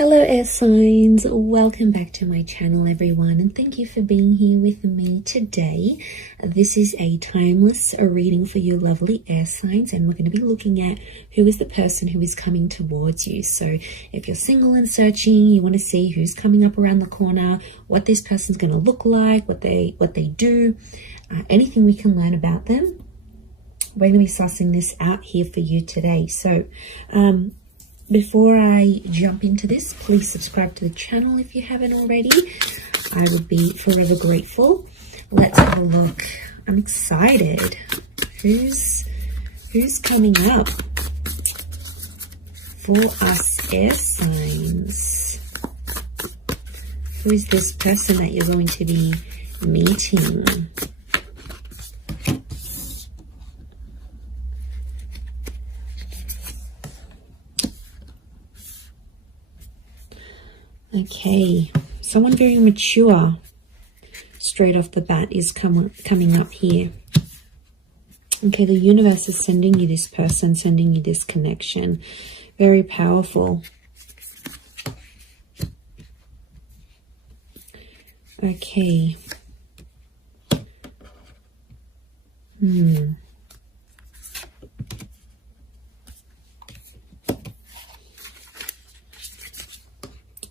Hello air signs, welcome back to my channel everyone, and thank you for being here with me today. This is a timeless reading for you lovely air signs, and we're going to be looking at who is the person who is coming towards you. So if you're single and searching, you want to see who's coming up around the corner, what this person's going to look like, what they do, anything we can learn about them. We're going to be sussing this out here for you today. So before I jump into this, please subscribe to the channel if you haven't already. I would be forever grateful. Let's have a look. I'm excited. Who's coming up for us air signs? Who is this person that you're going to be meeting? Okay, someone very mature straight off the bat is coming up here. Okay, the universe is sending you this person, sending you this connection. Very powerful. Okay.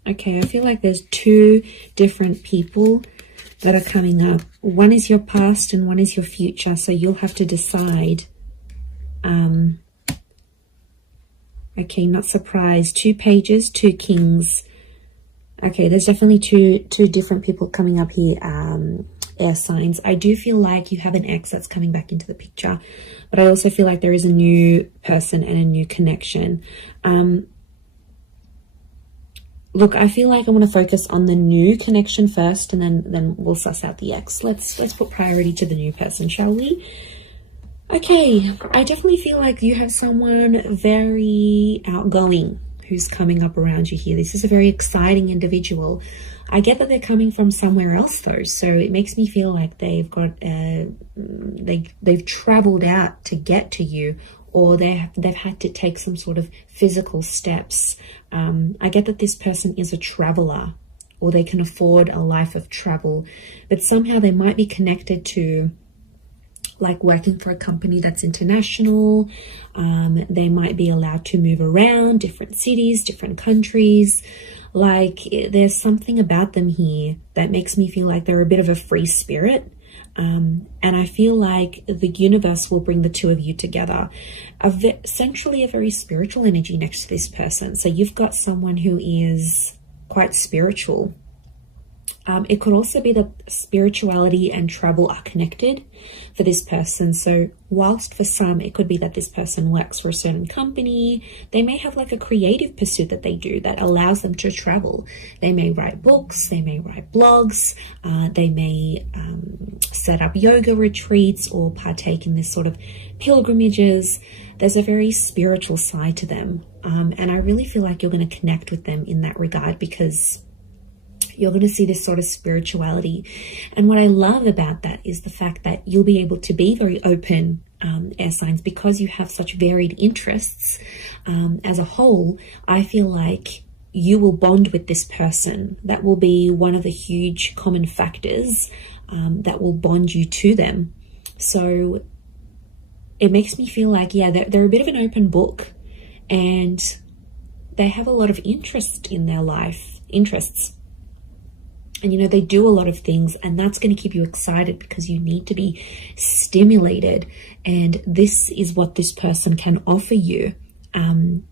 Okay, I feel like there's two different people that are coming up. One is your past and one is your future. So you'll have to decide. Okay, not surprised. 2 pages, 2 kings. Okay, there's definitely two different people coming up here, air signs. I do feel like you have an ex that's coming back into the picture. But I also feel like there is a new person and a new connection. Look, I feel like I want to focus on the new connection first, and then we'll suss out the ex. Let's put priority to the new person, shall we? Okay, I definitely feel like you have someone very outgoing who's coming up around you here. This is a very exciting individual. I get that they're coming from somewhere else though, so it makes me feel like they've got they've traveled out to get to you, or they've had to take some sort of physical steps. I get that this person is a traveler, or they can afford a life of travel, but somehow they might be connected to like working for a company that's international. They might be allowed to move around different cities, different countries. Like there's something about them here that makes me feel like they're a bit of a free spirit. And I feel like the universe will bring the two of you together. Essentially a very spiritual energy next to this person. So you've got someone who is quite spiritual. It could also be that spirituality and travel are connected for this person. So whilst for some, it could be that this person works for a certain company, they may have like a creative pursuit that they do that allows them to travel. They may write books, they may write blogs, they may set up yoga retreats or partake in this sort of pilgrimages. There's a very spiritual side to them. And I really feel like you're going to connect with them in that regard, because you're going to see this sort of spirituality. And what I love about that is the fact that you'll be able to be very open, air signs, because you have such varied interests. As a whole, I feel like you will bond with this person. That will be one of the huge common factors that will bond you to them. So it makes me feel like, yeah, they're a bit of an open book, and they have a lot of interest in their life, interests. And, you know, they do a lot of things, and that's going to keep you excited because you need to be stimulated. And this is what this person can offer you. And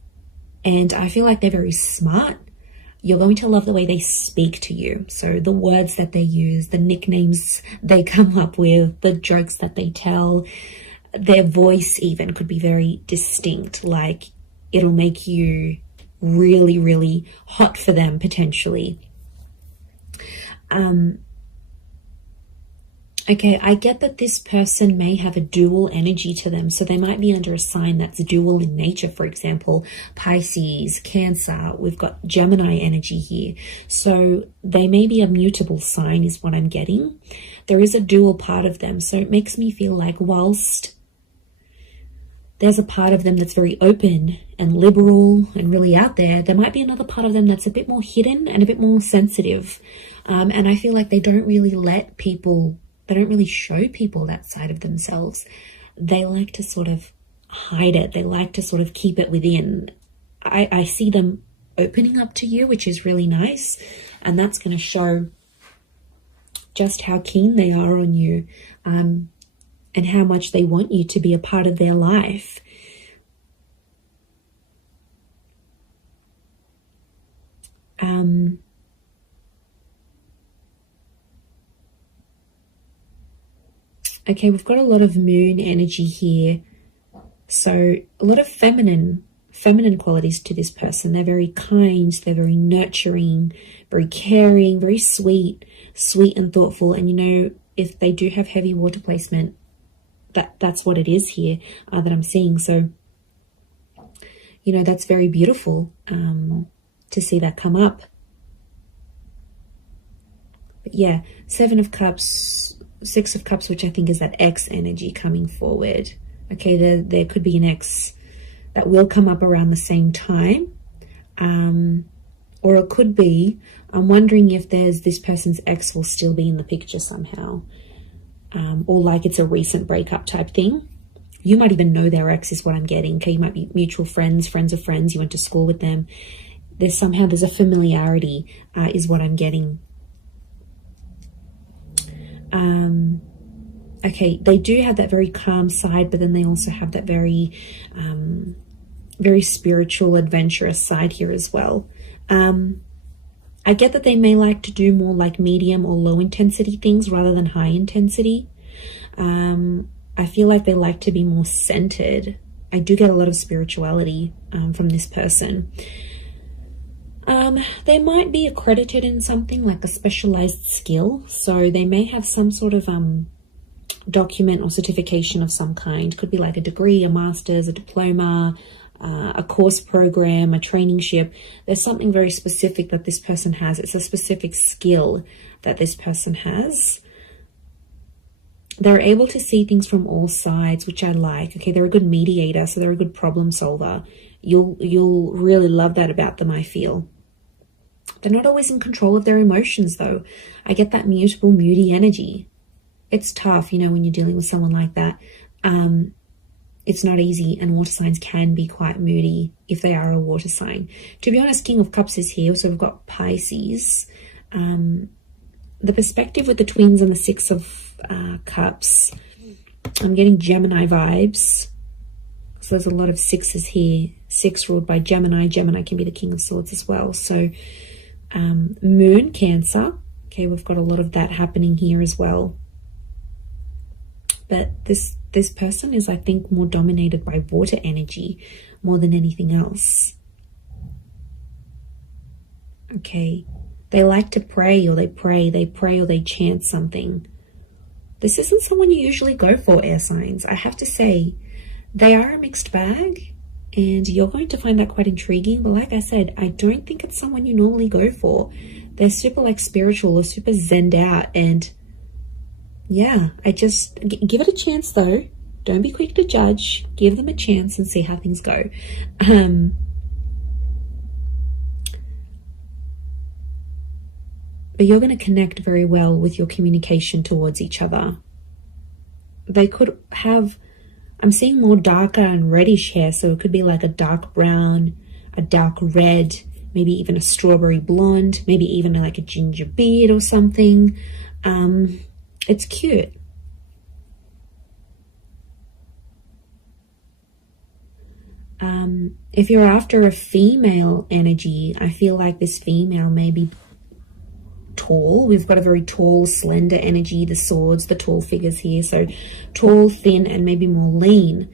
I feel like they're very smart. You're going to love the way they speak to you. So the words that they use, the nicknames they come up with, the jokes that they tell, their voice even could be very distinct. Like it'll make you really, really hot for them potentially. Okay, I get that this person may have a dual energy to them. So they might be under a sign that's dual in nature. For example, Pisces, Cancer, we've got Gemini energy here. So they may be a mutable sign is what I'm getting. There is a dual part of them. So it makes me feel like whilst there's a part of them that's very open and liberal and really out there. There might be another part of them that's a bit more hidden and a bit more sensitive. And I feel like they don't really they don't really show people that side of themselves. They like to sort of hide it. They like to sort of keep it within. I see them opening up to you, which is really nice. And that's going to show just how keen they are on you, and how much they want you to be a part of their life. Okay, we've got a lot of moon energy here. So a lot of feminine qualities to this person. They're very kind, they're very nurturing, very caring, very sweet and thoughtful. And you know, if they do have heavy water placement, that's what it is here that I'm seeing. So, you know, that's very beautiful to see that come up. But yeah, 7 of Cups, 6 of Cups, which I think is that X energy coming forward. Okay, there could be an X that will come up around the same time. Or it could be, I'm wondering if this person's ex will still be in the picture somehow. Or like it's a recent breakup type thing. You might even know their ex is what I'm getting. Okay, you might be mutual friends of friends. You went to school with them. There's a familiarity is what I'm getting. Okay, they do have that very calm side, but then they also have that very spiritual, adventurous side here as well. I get that they may like to do more like medium or low intensity things rather than high intensity. I feel like they like to be more centered. I do get a lot of spirituality from this person. They might be accredited in something like a specialized skill. So they may have some sort of document or certification of some kind. Could be like a degree, a master's, a diploma, a course program, a trainingship. There's something very specific that this person has. It's a specific skill that this person has. They're able to see things from all sides, which I like. Okay, they're a good mediator, so they're a good problem solver. You'll really love that about them, I feel. They're not always in control of their emotions, though. I get that mutable, moody energy. It's tough, you know, when you're dealing with someone like that. It's not easy, and water signs can be quite moody if they are a water sign. To be honest, King of Cups is here, so we've got Pisces. The perspective with the twins and the 6 of Cups, I'm getting Gemini vibes. So there's a lot of 6s here. 6 ruled by Gemini. Gemini can be the King of Swords as well. So Moon, Cancer. Okay, we've got a lot of that happening here as well. But this person is, I think, more dominated by water energy more than anything else. Okay. They like to pray, or they pray or they chant something. This isn't someone you usually go for, air signs. I have to say, they are a mixed bag, and you're going to find that quite intriguing. But like I said, I don't think it's someone you normally go for. They're super like spiritual or super zenned out, and yeah, I just give it a chance though. Don't be quick to judge. Give them a chance and see how things go. But you're going to connect very well with your communication towards each other. They could have, I'm seeing more darker and reddish hair, so it could be like a dark brown, a dark red, maybe even a strawberry blonde, maybe even like a ginger beard or something. It's cute. If you're after a female energy, I feel like this female may be tall. We've got a very tall, slender energy, the swords, the tall figures here. So tall, thin, and maybe more lean.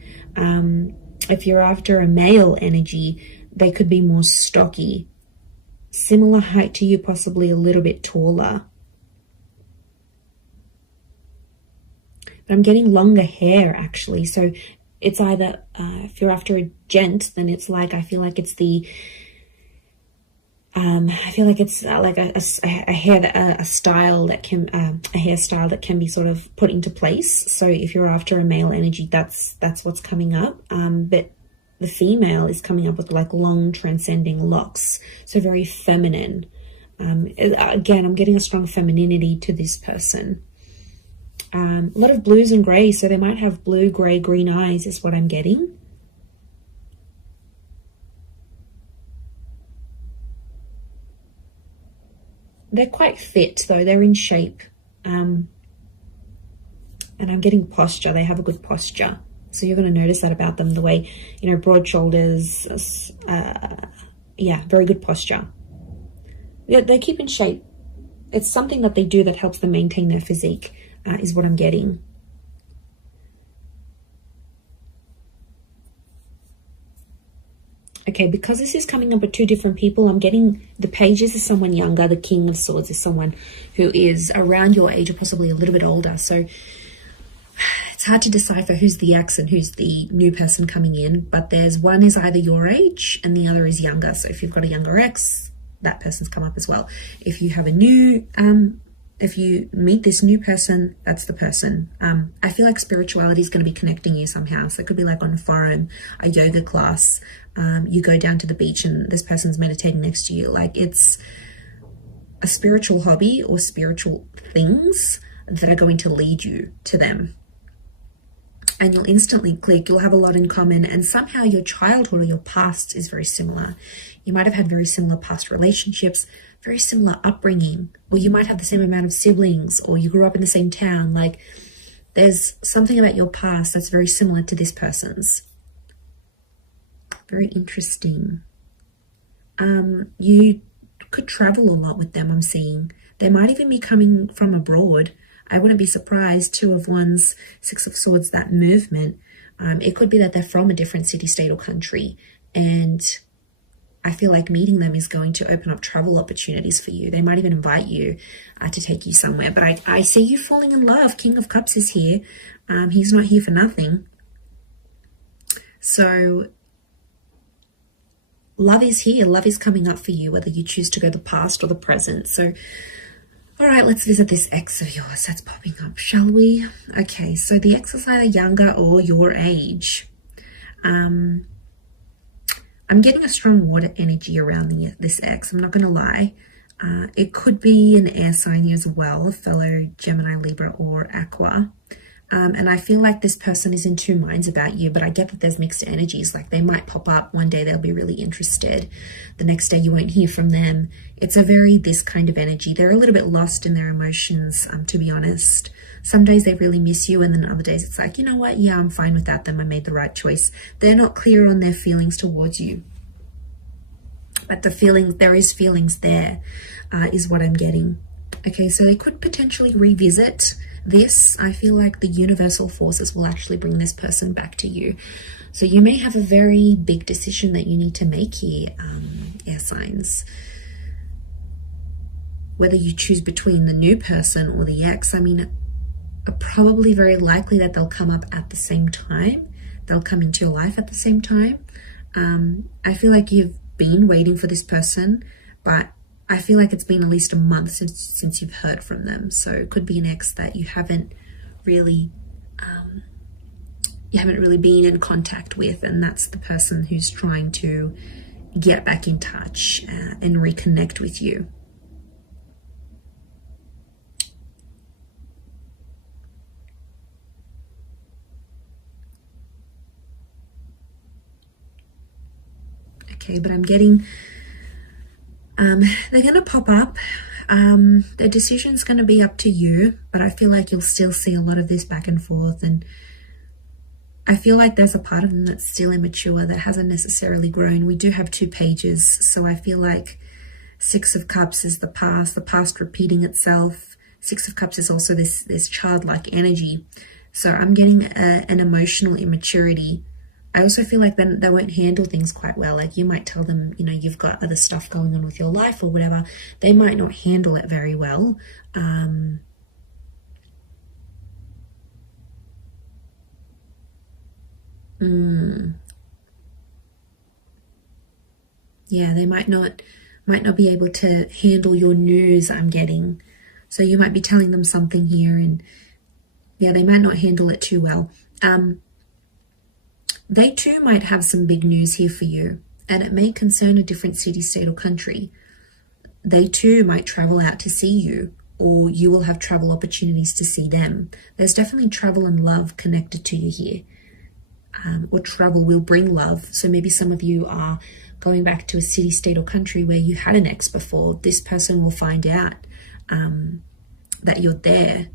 If you're after a male energy, they could be more stocky. Similar height to you, possibly a little bit taller. But I'm getting longer hair, actually. So it's either, if you're after a gent, then it's like, I feel like it's the I feel like it's like a style that can a hairstyle that can be sort of put into place. So if you're after a male energy, that's what's coming up. But the female is coming up with like long transcending locks, so very feminine. Again, I'm getting a strong femininity to this person. A lot of blues and greys, so they might have blue, grey, green eyes is what I'm getting. They're quite fit though, they're in shape. And I'm getting posture, they have a good posture. So you're going to notice that about them, the way, you know, broad shoulders, yeah, very good posture. Yeah, they keep in shape. It's something that they do that helps them maintain their physique, is what I'm getting. Okay, because this is coming up with two different people, I'm getting the pages is someone younger, the King of Swords is someone who is around your age or possibly a little bit older. So it's hard to decipher who's the ex and who's the new person coming in, but there's one is either your age and the other is younger. So if you've got a younger ex, that person's come up as well. If you have a new, if you meet this new person, that's the person. I feel like spirituality is going to be connecting you somehow. So it could be like on a forum, a yoga class, you go down to the beach and this person's meditating next to you. Like it's a spiritual hobby or spiritual things that are going to lead you to them. And you'll instantly click, you'll have a lot in common, and somehow your childhood or your past is very similar. You might have had very similar past relationships, very similar upbringing, or you might have the same amount of siblings, or you grew up in the same town. Like there's something about your past that's very similar to this person's. Very interesting. You could travel a lot with them, I'm seeing. They might even be coming from abroad. I wouldn't be surprised. Two of Wands, Six of Swords, that movement. It could be that they're from a different city, state, or country. And I feel like meeting them is going to open up travel opportunities for you. They might even invite you to take you somewhere. But I see you falling in love. King of Cups is here. He's not here for nothing. So love is here. Love is coming up for you, whether you choose to go the past or the present. So all right, let's visit this ex of yours that's popping up, shall we? Okay, so the ex is either younger or your age. I'm getting a strong water energy around this ex. I'm not going to lie. It could be an air sign as well, a fellow Gemini, Libra, or Aqua. And I feel like this person is in two minds about you, but I get that there's mixed energies. Like they might pop up one day, they'll be really interested. The next day you won't hear from them. It's a very this kind of energy. They're a little bit lost in their emotions, to be honest. Some days they really miss you, and then other days it's like, you know what? Yeah, I'm fine without them. I made the right choice. They're not clear on their feelings towards you. But the feelings, there is feelings there, is what I'm getting. Okay, so they could potentially revisit this. I feel like the universal forces will actually bring this person back to you. So you may have a very big decision that you need to make here, air signs. Whether you choose between the new person or the ex, I mean, probably very likely that they'll come up at the same time. They'll come into your life at the same time. I feel like you've been waiting for this person, but I feel like it's been at least a month since you've heard from them. So it could be an ex that you haven't really been in contact with, and that's the person who's trying to get back in touch and reconnect with you. Okay, but I'm getting they're going to pop up. The decision's going to be up to you, but I feel like you'll still see a lot of this back and forth, and I feel like there's a part of them that's still immature, that hasn't necessarily grown. We do have two pages, so I feel like Six of Cups is the past repeating itself. Six of Cups is also this childlike energy. So I'm getting an emotional immaturity. I also feel like then they won't handle things quite well. Like you might tell them, you know, you've got other stuff going on with your life or whatever. They might not handle it very well. Yeah, they might not might not be able to handle your news, I'm getting. So you might be telling them something here and yeah, they might not handle it too well. They too might have some big news here for you, and it may concern a different city, state, or country. They too might travel out to see you, or you will have travel opportunities to see them. There's definitely travel and love connected to you here, or travel will bring love. So maybe some of you are going back to a city, state, or country where you had an ex before. This person will find out that you're there.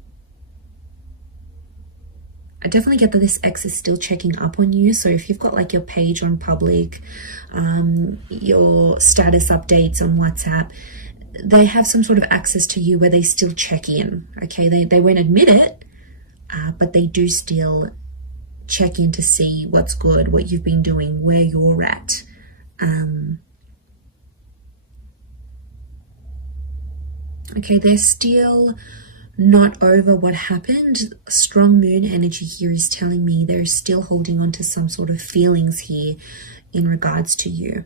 I definitely get that this ex is still checking up on you. So if you've got like your page on public, your status updates on WhatsApp, they have some sort of access to you where they still check in. Okay, they won't admit it, but they do still check in to see what's good, what you've been doing, where you're at. Okay, they're still not over what happened. Strong moon energy here is telling me they're still holding on to some sort of feelings here in regards to you.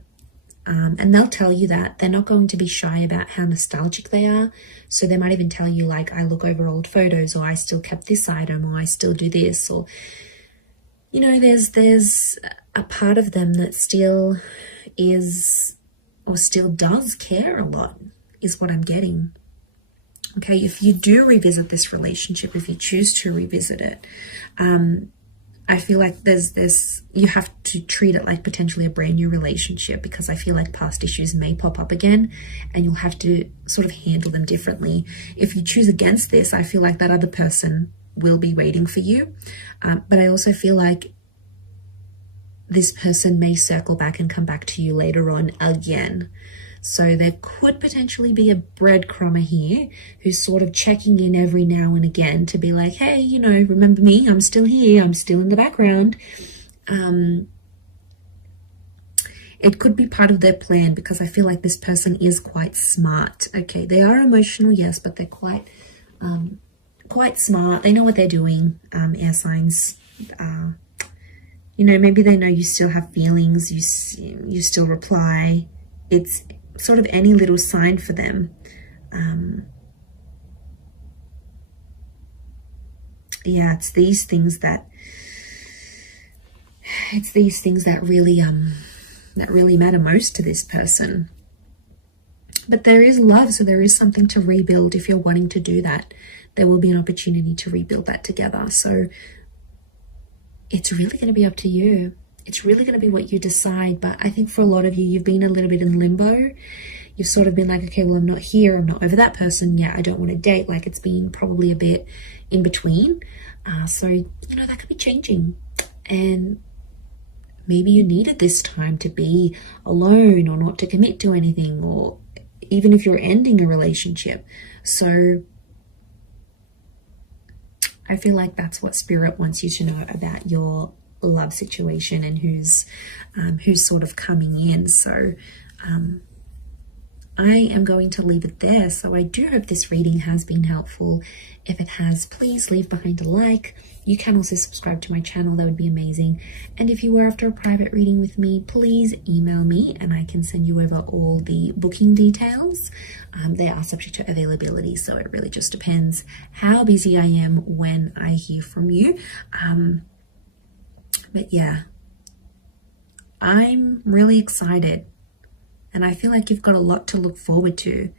And they'll tell you that. They're not going to be shy about how nostalgic they are. So they might even tell you like, I look over old photos, or I still kept this item, or I still do this, or, you know, there's a part of them that still is, or still does care a lot, is what I'm getting. Okay, if you do revisit this relationship, if you choose to revisit it, I feel like you have to treat it like potentially a brand new relationship, because I feel like past issues may pop up again and you'll have to sort of handle them differently. If you choose against this, I feel like that other person will be waiting for you. But I also feel like this person may circle back and come back to you later on again. So there could potentially be a breadcrumber here who's sort of checking in every now and again to be like, hey, you know, remember me? I'm still here. I'm still in the background. It could be part of their plan, because I feel like this person is quite smart. Okay, they are emotional, yes, but they're quite smart. They know what they're doing, air signs. You know, maybe they know you still have feelings. You still reply. It's sort of any little sign for them. Yeah, it's these things that really matter most to this person. But there is love, so there is something to rebuild. If you're wanting to do that, there will be an opportunity to rebuild that together. So it's really going to be up to you. It's really going to be what you decide. But I think for a lot of you, you've been a little bit in limbo. You've sort of been like, okay, well, I'm not here. I'm not over that person. Yeah, I don't want to date. Like, it's been probably a bit in between. So, you know, that could be changing. And maybe you needed this time to be alone, or not to commit to anything, or even if you're ending a relationship. So I feel like that's what Spirit wants you to know about your love situation and who's sort of coming in. So I am going to leave it there. So I do hope this reading has been helpful. If it has, please leave behind a like. You can also subscribe to my channel. That would be amazing. And if you were after a private reading with me, please email me and I can send you over all the booking details. They are subject to availability, so it really just depends how busy I am when I hear from you. But yeah, I'm really excited. And I feel like you've got a lot to look forward to.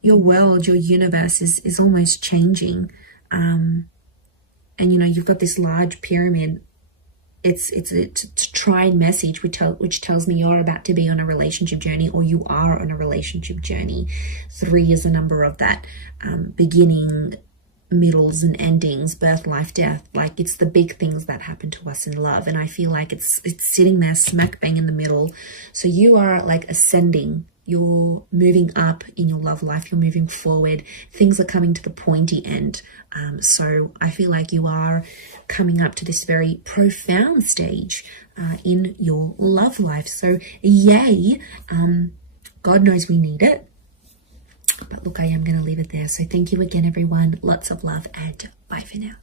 Your world, your universe is almost changing. And, you know, you've got this large pyramid. It's a tried message which tells me you're about to be on a relationship journey, or you are on a relationship journey. 3 is a number of that. Beginning, middles and endings, birth, life, death. Like, it's the big things that happen to us in love, and I feel like it's sitting there smack bang in the middle. So you are like ascending, you're moving up in your love life, you're moving forward, things are coming to the pointy end. So I feel like you are coming up to this very profound stage in your love life. So yay, God knows we need it. But look, I am going to leave it there. So thank you again, everyone. Lots of love, and bye for now.